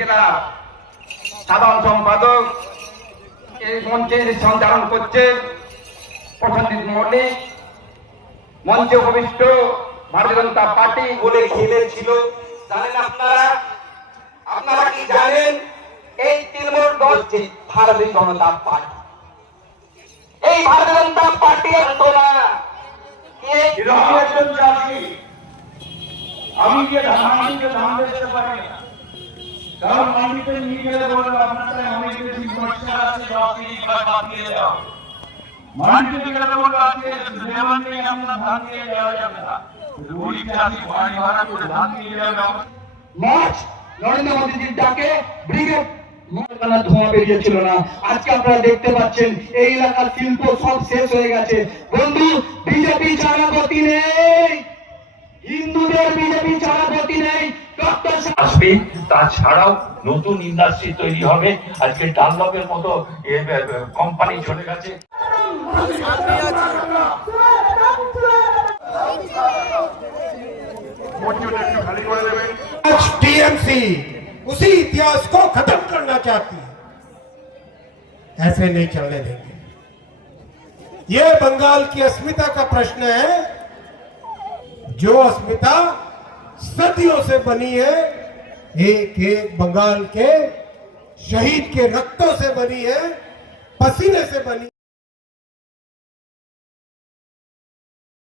জেলা সাধারণ সম্পাদক এই মঞ্চের সঞ্চালন করছে প্রসেনজিৎ মল্লিক। মঞ্চে উপবিষ্ট ভারতীয় জনতা পার্টি বলে খেলেছিল। জানেন আপনারা কি জানেন এই তৃণমূল দল যে ভারতীয় জনতা পার্টি, এই ভারতীয় জনতা পার্টি আমি যে মাটিতে ধান বেচতে পারি না, কারণ মাটিতে নিয়ে গেলে বলবে আপনার মাটিতে যে সমস্যা আছে বাতিয়ে দাও। মাটিতে গেলে বলবে আজকে লেবার নেই, আপনার ধান দিয়ে দেওয়া যাবে না। গরিব চাষি বাড়ি ভাড়া করে ধান দিয়ে দেওয়া যাবে। মার্চ নরেন্দ্র মোদীজির ডাকে ব্রিগেড ধোঁয়া বেরিয়েছিল না। আজকে আপনারা দেখতে পাচ্ছেন এই এলাকার শিল্প সব শেষ হয়ে গেছে। বন্ধু, বিজেপি ছাড়া গতি নেই, হিন্দুদের বিজেপি ছাড়া গতি নেই। আসবে, তাছাড়াও নতুন ইন্ডাস্ট্রি তৈরি হবে। আজকে ডানলপের মতো কোম্পানি চলে গেছে। टीएमसी उसी इतिहास को खत्म करना चाहती है, ऐसे नहीं चलने देंगे। ये बंगाल की अस्मिता का प्रश्न है, जो अस्मिता सदियों से बनी है, एक एक बंगाल के शहीद के रक्तों से बनी है, पसीने से बनी।